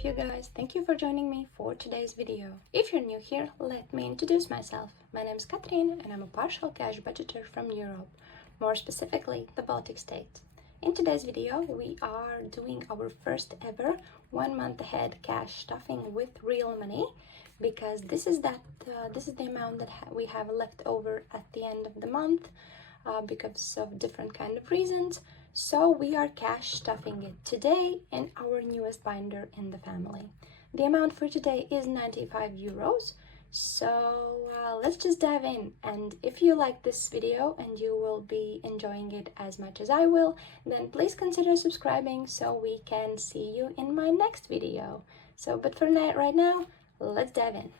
up, you guys? Thank you for joining me for today's video. If you're new here, let me introduce myself. My name is Catherine and I'm a partial cash budgeter from Europe, more specifically the Baltic States. In today's video, we are doing our first ever 1 month ahead cash stuffing with real money, because this is the amount that we have left over at the end of the month because of different kind of reasons. So we are cash stuffing it today in our newest binder in the family. The amount for today is 95 euros. So let's just dive in. And if you like this video and you will be enjoying it as much as I will, then please consider subscribing so we can see you in my next video. But for now, right now, let's dive in.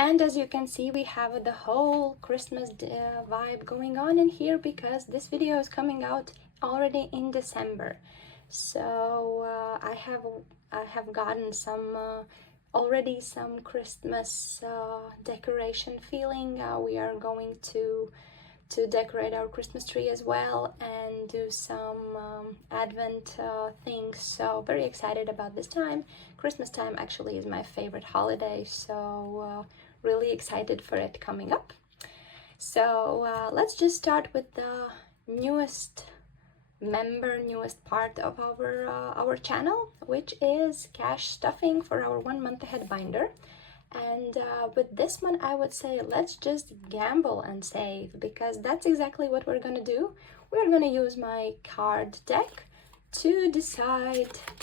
And as you can see, we have the whole Christmas vibe going on in here because this video is coming out already in December. So I have gotten already some Christmas decoration feeling. We are going to decorate our Christmas tree as well and do some Advent things. So very excited about this time. Christmas time actually is my favorite holiday, so really excited for it coming up. So let's just start with the newest part of our channel, which is cash stuffing for our 1 month ahead binder. And with this one, I would say let's just gamble and save, because that's exactly what we're gonna do. We're gonna use my card deck to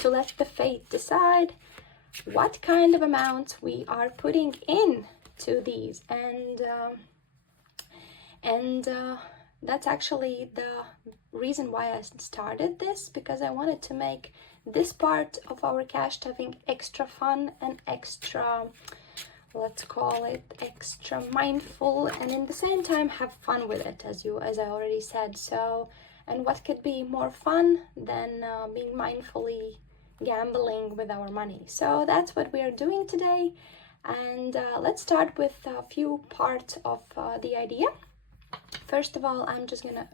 let the fate decide what kind of amounts we are putting in to these. And that's actually the reason why I started this, because I wanted to make this part of our cash stuffing extra fun and extra, let's call it extra mindful, and in the same time have fun with it, as I already said. So, and what could be more fun than being mindfully gambling with our money? So that's what we are doing today. And let's start with a few parts of the idea. First of all, I'm just gonna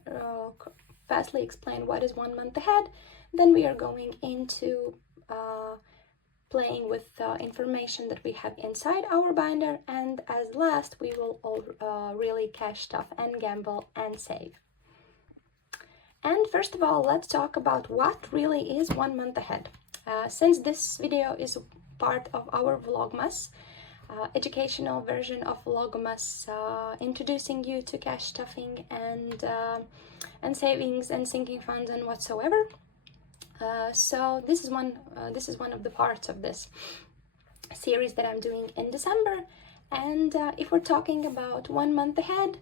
fastly explain what is 1 month ahead. Then we are going into playing with information that we have inside our binder, and as last we will all really cash stuff and gamble and save. And first of all, let's talk about what really is 1 month ahead. Since this video is part of our VLOGMAS, educational version of VLOGMAS, introducing you to cash stuffing and savings and sinking funds and whatsoever. So this is one of the parts of this series that I'm doing in December. And if we're talking about 1 month ahead,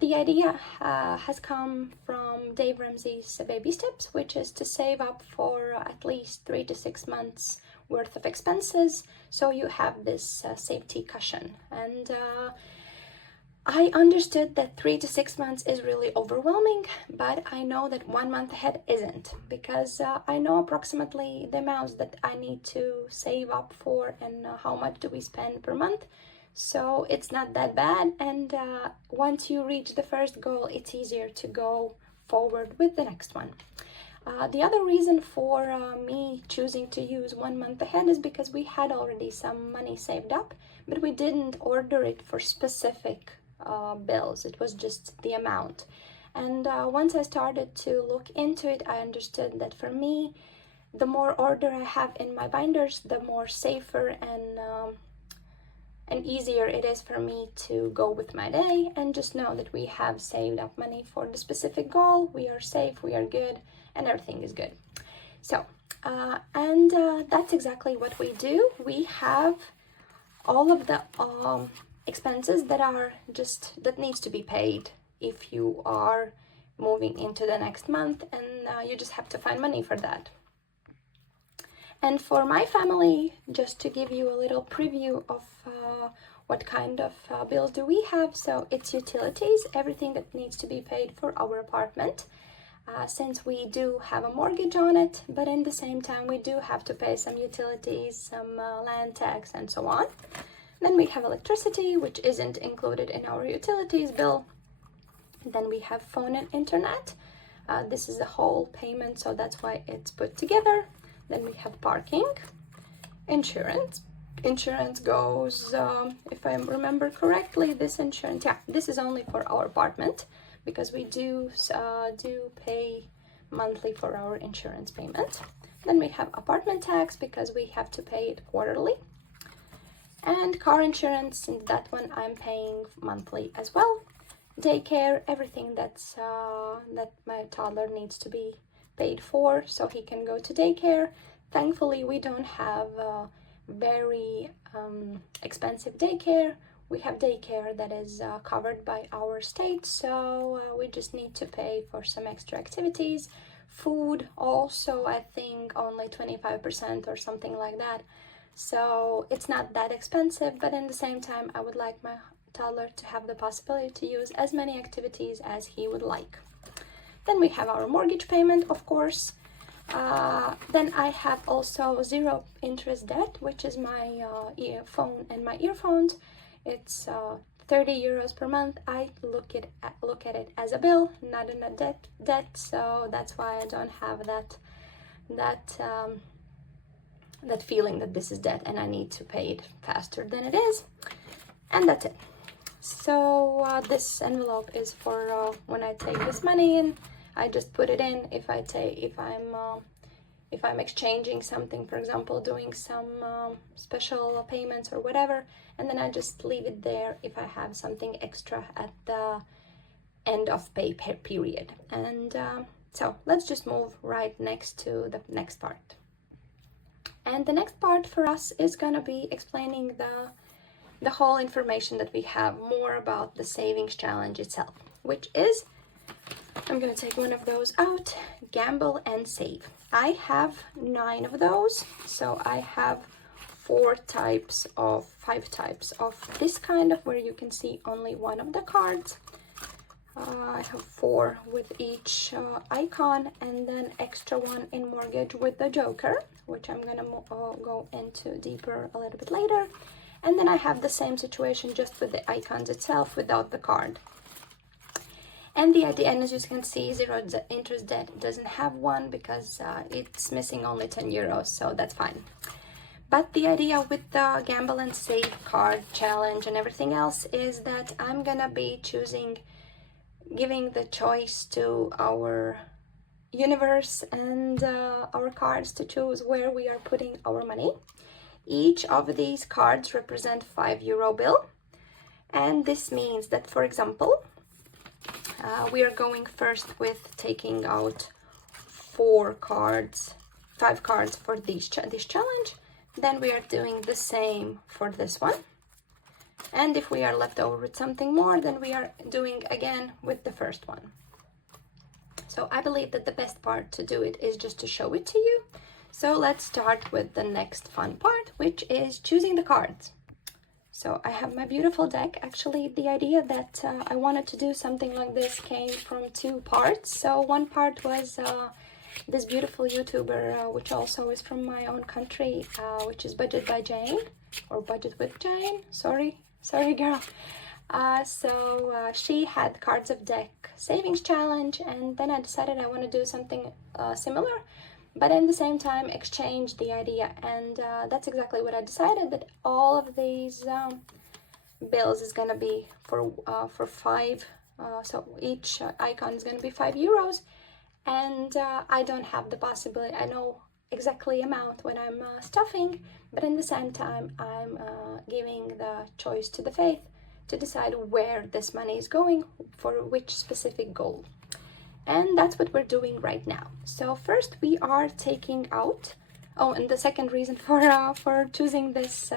the idea has come from Dave Ramsey's Baby Steps, which is to save up for at least 3 to 6 months worth of expenses, so you have this safety cushion. And I understood that 3 to 6 months is really overwhelming, but I know that 1 month ahead isn't, because I know approximately the amounts that I need to save up for and how much do we spend per month. So it's not that bad, and once you reach the first goal, it's easier to go forward with the next one. The other reason for me choosing to use 1 month ahead is because we had already some money saved up, but we didn't order it for specific bills. It was just the amount. And once I started to look into it, I understood that for me, the more order I have in my binders, the more safer and easier it is for me to go with my day and just know that we have saved up money for the specific goal. We are safe, we are good, and everything is good. So, that's exactly what we do. We have all of the expenses that needs to be paid if you are moving into the next month, and you just have to find money for that. And for my family, just to give you a little preview of what kind of bills do we have. So it's utilities, everything that needs to be paid for our apartment, since we do have a mortgage on it, but in the same time we do have to pay some utilities, some land tax and so on. Then we have electricity, which isn't included in our utilities bill. Then we have phone and internet. This is a whole payment, so that's why it's put together. Then we have parking, insurance. Insurance goes, if I remember correctly, this insurance, yeah, this is only for our apartment because we do pay monthly for our insurance payment. Then we have apartment tax because we have to pay it quarterly. And car insurance, and that one I'm paying monthly as well. Daycare, everything that's that my toddler needs to be paid for so he can go to daycare. Thankfully, we don't have very expensive daycare. We have daycare that is covered by our state, so we just need to pay for some extra activities. Food also, I think only 25% or something like that. So it's not that expensive, but in the same time, I would like my toddler to have the possibility to use as many activities as he would like. Then we have our mortgage payment, of course. Then I have also zero interest debt, which is my phone and my earphones. It's 30 euros per month. I look at it as a bill, not in a debt. So that's why I don't have that feeling that this is debt and I need to pay it faster than it is. And that's it. So this envelope is for when I take this money in. I just put it in if I'm exchanging something, for example, doing some special payments or whatever, and then I just leave it there if I have something extra at the end of pay period. And so let's just move right next to the next part. And the next part for us is gonna be explaining the whole information that we have more about the savings challenge itself, which is, I'm gonna take one of those out, gamble and save. I have 9 of those, so I have 5 types of this kind of where you can see only one of the cards. I have 4 with each icon, and then extra one in mortgage with the joker, which I'm gonna go into deeper a little bit later. And then I have the same situation just with the icons itself without the card. And the idea, and as you can see, zero interest debt doesn't have one because it's missing only 10 euros, so that's fine. But the idea with the gamble and save card challenge and everything else is that I'm gonna be giving the choice to our universe and our cards to choose where we are putting our money. Each of these cards represent 5 euro bill, and this means that, for example, we are going first with taking out 5 cards for this challenge. Then we are doing the same for this one. And if we are left over with something more, then we are doing again with the first one. So I believe that the best part to do it is just to show it to you. So let's start with the next fun part, which is choosing the cards. So I have my beautiful deck. Actually, the idea that I wanted to do something like this came from 2 parts. So one part was this beautiful YouTuber, which also is from my own country, which is Budget by Jane, or Budget with Jane. Sorry girl. So she had cards of deck savings challenge, and then I decided I want to do something similar, but at the same time exchange the idea. And that's exactly what I decided, that all of these bills is gonna be for 5, so each icon is gonna be 5 euros, and I don't have the possibility, I know exactly amount when I'm stuffing, but in the same time I'm giving the choice to the faith to decide where this money is going for which specific goal. And that's what we're doing right now. So first we are taking out, and the second reason for choosing this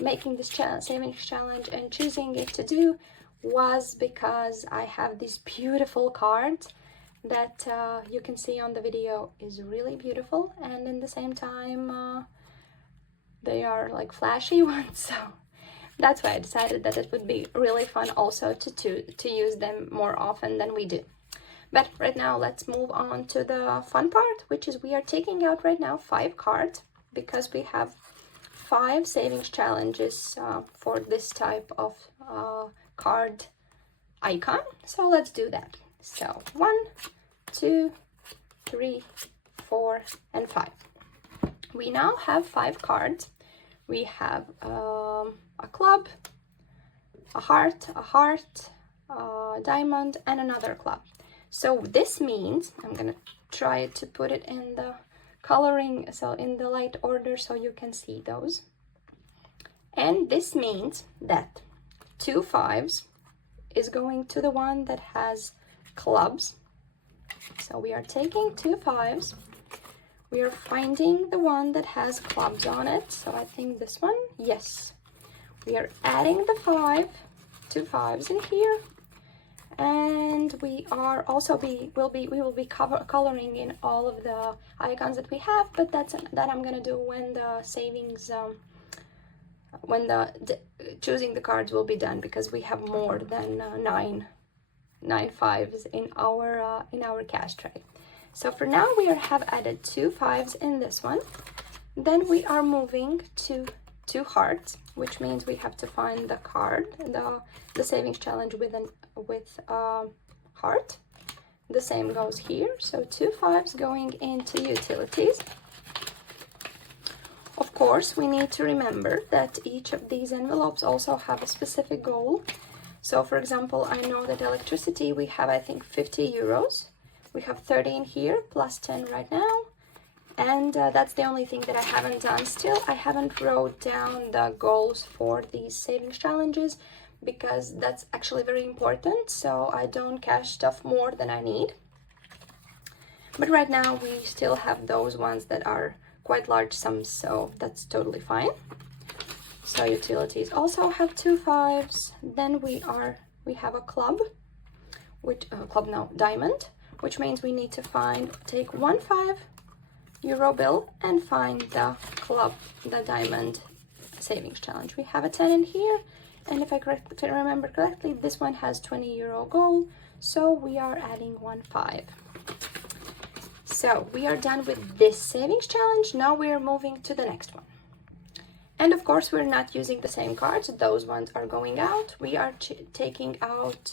making this savings challenge and choosing it to do was because I have these beautiful cards that you can see on the video is really beautiful, and in the same time they are like flashy ones, so that's why I decided that it would be really fun also to use them more often than we do. But right now let's move on to the fun part, which is we are taking out right now 5 cards because we have 5 savings challenges for this type of card icon. So let's do that. So 1, 2, 3, 4, and 5. We now have 5 cards. We have a club, a heart, a diamond, and another club. So this means, I'm gonna try to put it in the coloring, so in the light order, so you can see those. And this means that 2 5s is going to the one that has clubs. So we are taking 2 5s. We are finding the one that has clubs on it. So I think this one, yes. We are adding the 2 5s in here. And we are also we will be coloring in all of the icons that we have, but that I'm gonna do when the savings, when choosing the cards will be done, because we have more than nine 5s in our cash tray. So for now we have added 2 5s in this one. Then we are moving to 2 hearts, which means we have to find the card, the savings challenge with heart. The same goes here. So 2 5s going into utilities. Of course, we need to remember that each of these envelopes also have a specific goal. So for example, I know that electricity, we have, I think, 50 euros. We have 30 in here, plus 10 right now. And that's the only thing that I haven't done still. I haven't wrote down the goals for these savings challenges, because that's actually very important, so I don't cash stuff more than I need. But right now we still have those ones that are quite large sums, so that's totally fine. So utilities also have 2 5s. Then we have a club, which diamond, which means we need to take 1 €5 bill and find the club, the diamond savings challenge. We have a 10 in here. And if I remember correctly, this one has 20 euro goal, so we are adding 1 5. So we are done with this savings challenge. Now we are moving to the next one. And of course, we're not using the same cards. Those ones are going out. We are taking out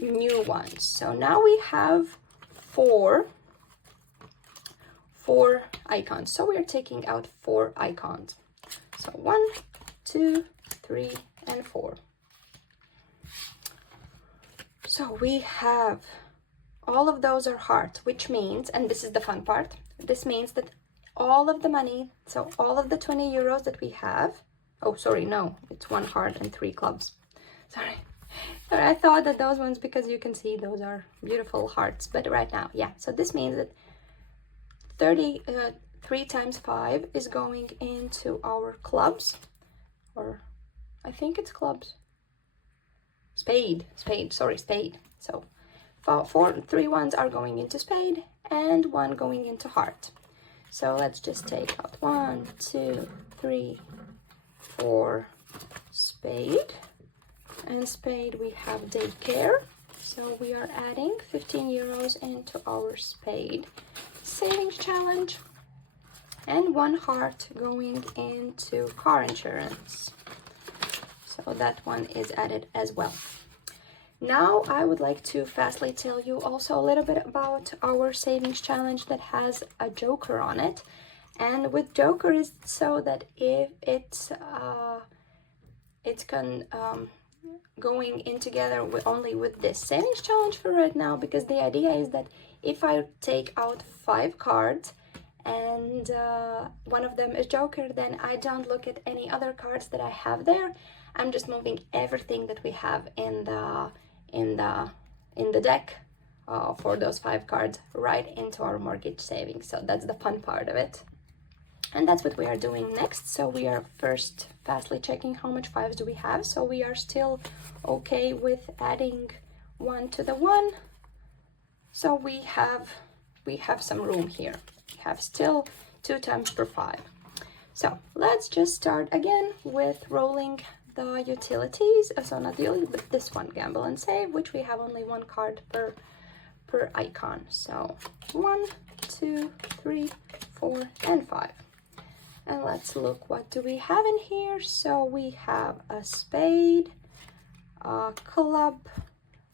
new ones. So now we have four icons. So we are taking out 4 icons. So 1, 2, 3, and 4. So we have all of those are heart, which means, and this is the fun part, this means that all of the money, so all of the 20 euros that we have, oh sorry, no, it's 1 heart and 3 clubs. Sorry, I thought that those ones, because you can see those are beautiful hearts, but right now, yeah, so this means that 3 times 5 is going into our clubs, or I think it's clubs. Spade. So 3 ones are going into spade and 1 going into heart. So let's just take out 1, 2, 3, 4 spade. And spade we have daycare. So we are adding 15 euros into our spade savings challenge. And 1 heart going into car insurance. So that one is added as well. Now I would like to fastly tell you also a little bit about our savings challenge that has a joker on it. And with joker is so that if it's going in together only with this savings challenge for right now, because the idea is that if I take out 5 cards and one of them is joker, then I don't look at any other cards that I have there. I'm just moving everything that we have in the deck for those 5 cards right into our mortgage savings. So that's the fun part of it. And that's what we are doing next. So we are first fastly checking how much 5s do we have. So we are still okay with adding 1 to the 1. So we have some room here. We have still 2 times per 5. So let's just start again with rolling the utilities. So not the utilities, but this one, gamble and save, which we have only 1 card per icon. So 1, 2, 3, 4, and 5. And let's look, what do we have in here? So we have a spade, a club,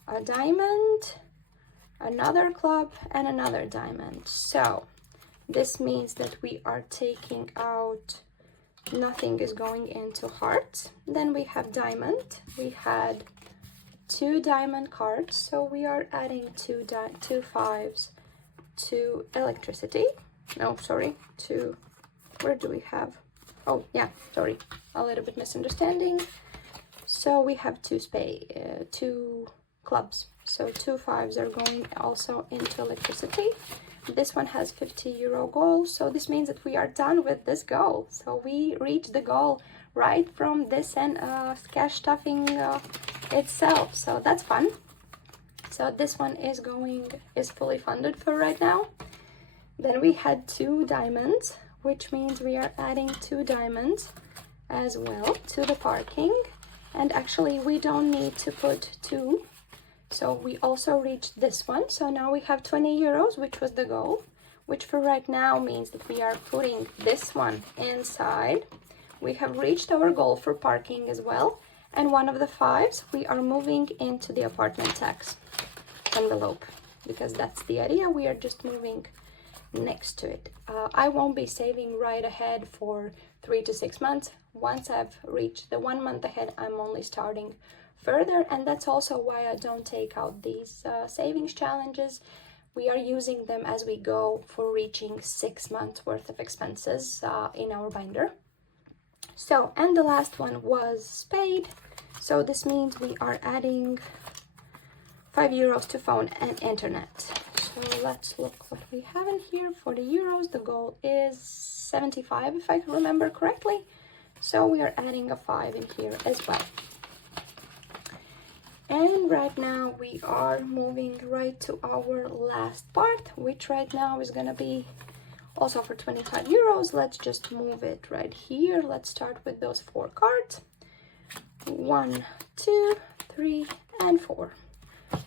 a diamond, another club, and another diamond. So This means that we are taking out, nothing is going into hearts. Then we have diamond. We had 2 diamond cards, so we are adding two fives to electricity. No, sorry, to, where do we have? Oh yeah, sorry, a little bit misunderstanding. So we have 2 clubs, so 2 fives are going also into electricity. This one has 50 euro goal, so this means that we are done with this goal. So we reached the goal right from this and cash stuffing itself, so that's fun. So this one is fully funded for right now. Then we had 2 diamonds, which means we are adding 2 diamonds as well to the parking. And actually we don't need to put 2. So we also reached this one. So now we have 20 euros, which was the goal, which for right now means that we are putting this one inside. We have reached our goal for parking as well. And one of the fives, we are moving into the apartment tax envelope, because that's the idea. We are just moving next to it. I won't be saving right ahead for 3 to 6 months. Once I've reached the 1 month ahead, I'm only starting further, and that's also why I don't take out these savings challenges. We are using them as we go for reaching 6 months worth of expenses in our binder. So, and the last one was spade. So this means we are adding 5 euros to phone and internet. So let's look what we have in here. For the euros, the goal is 75, if I can remember correctly. So we are adding a 5 in here as well. And right now we are moving right to our last part, which right now is gonna be also for 25 euros. Let's just move it right here. Let's start with those 4 cards. 1, 2, 3, and 4.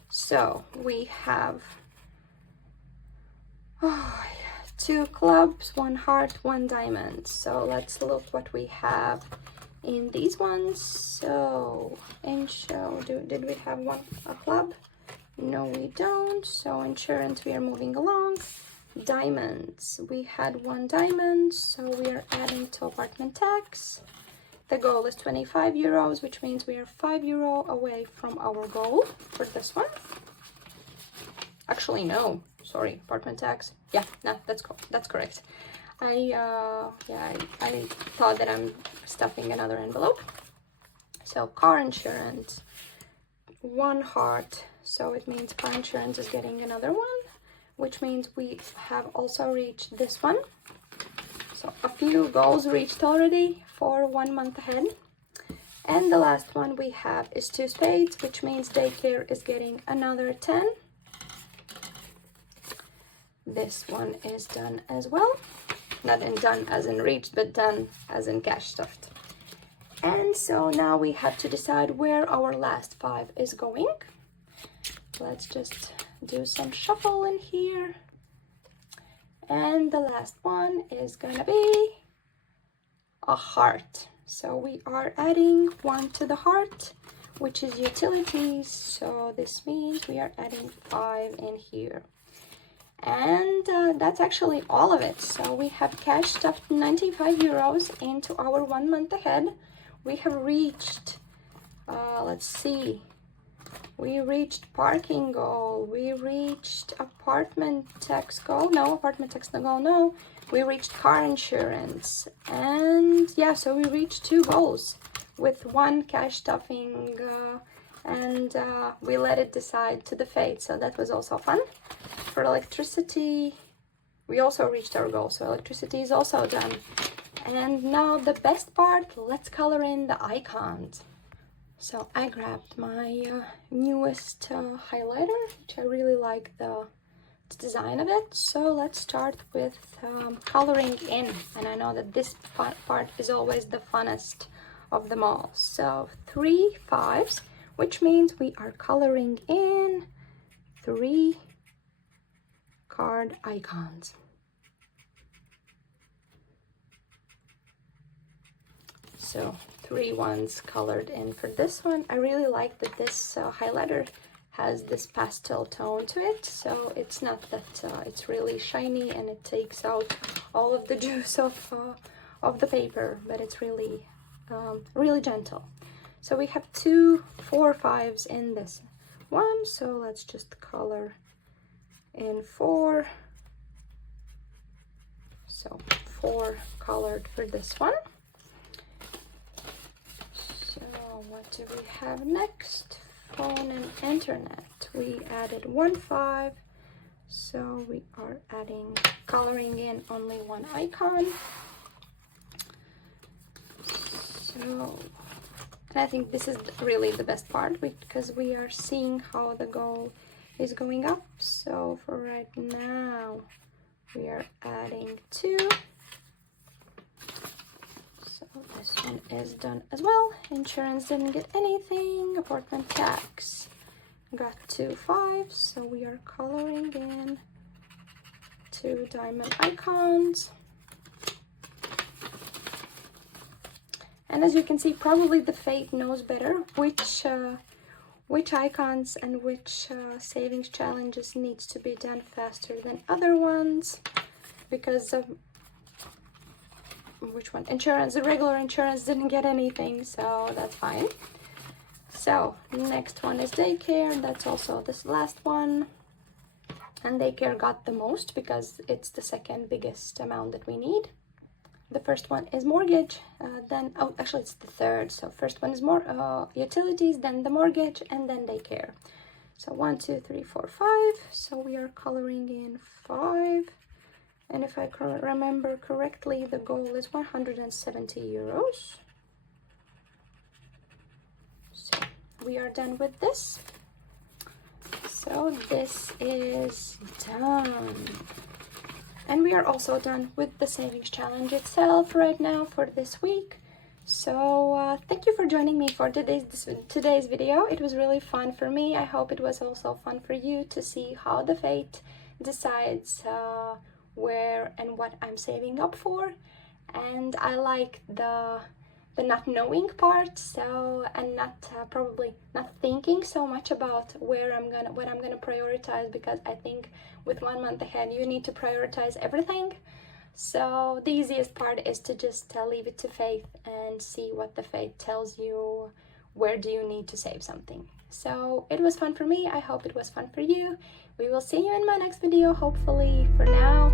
So we have 2 clubs, 1 heart, 1 diamond. So let's look what we have in these ones. So did we have a club? No, we don't. So insurance, we are moving along. Diamonds, we had 1 diamond, so we are adding to apartment tax. The goal is 25 euros, which means we are 5 euro away from our goal for this one. Actually, no, sorry, apartment tax. Yeah, no, that's correct. I thought that I'm stuffing another envelope. So car insurance, 1 heart, so it means car insurance is getting another one, which means we have also reached this one. So a few goals reached already for 1 month ahead. And the last one we have is 2 spades, which means daycare is getting another 10. This one is done as well. Not in done as in reached, but done as in cash stuffed. And so now we have to decide where our last 5 is going. Let's just do some shuffle in here. And the last one is gonna be a heart. So we are adding 1 to the heart, which is utilities. So this means we are adding 5 in here. And that's actually all of it. So we have cash stuffed 95 euros into our 1 month ahead. We have reached, let's see, we reached parking goal, we reached apartment tax goal, no, apartment tax goal, no. We reached car insurance, and yeah, so we reached 2 goals with 1 cash stuffing, and we let it decide to the fate, so that was also fun. For electricity, we also reached our goal, so electricity is also done. And now the best part, let's color in the icons. So I grabbed my newest highlighter, which I really like the design of it. So let's start with coloring in, and I know that this part is always the funnest of them all. So 3 5s, which means we are coloring in 3 card icons. So 3 ones colored in for this one. I really like that this highlighter has this pastel tone to it, so it's not that it's really shiny and it takes out all of the juice of the paper, but it's really really gentle. So we have 2 4 5s in this one, so let's just color in 4. So 4 colored for this one. So what do we have next? Phone and internet. We added 1 5, so we are coloring in only 1 icon. So, and I think this is really the best part because we are seeing how the goal is going up. So for right now, we are adding 2. So this one is done as well. Insurance didn't get anything. Apartment tax got 2 5s, so we are coloring in 2 diamond icons. And as you can see, probably the fate knows better which icons and which savings challenges needs to be done faster than other ones, because of which one? Insurance, the regular insurance didn't get anything, so that's fine. So next one is daycare. That's also this last one, and daycare got the most because it's the second biggest amount that we need. The first one is mortgage, then, oh, actually it's the third. So first one is more utilities, then the mortgage, and then daycare. So 1 2 3 4 5. So we are coloring in 5. And if I remember correctly, the goal is 170 euros. So we are done with this. So this is done. And we are also done with the savings challenge itself right now for this week. So thank you for joining me for today's video. It was really fun for me. I hope it was also fun for you to see how the fate decides where and what I'm saving up for. And I like the not knowing part, so, and not probably not thinking so much about what I'm gonna prioritize, because I think with 1 month ahead you need to prioritize everything. So the easiest part is to just leave it to fate and see what the fate tells you. Where do you need to save something? So it was fun for me. I hope it was fun for you. We will see you in my next video, hopefully. For now,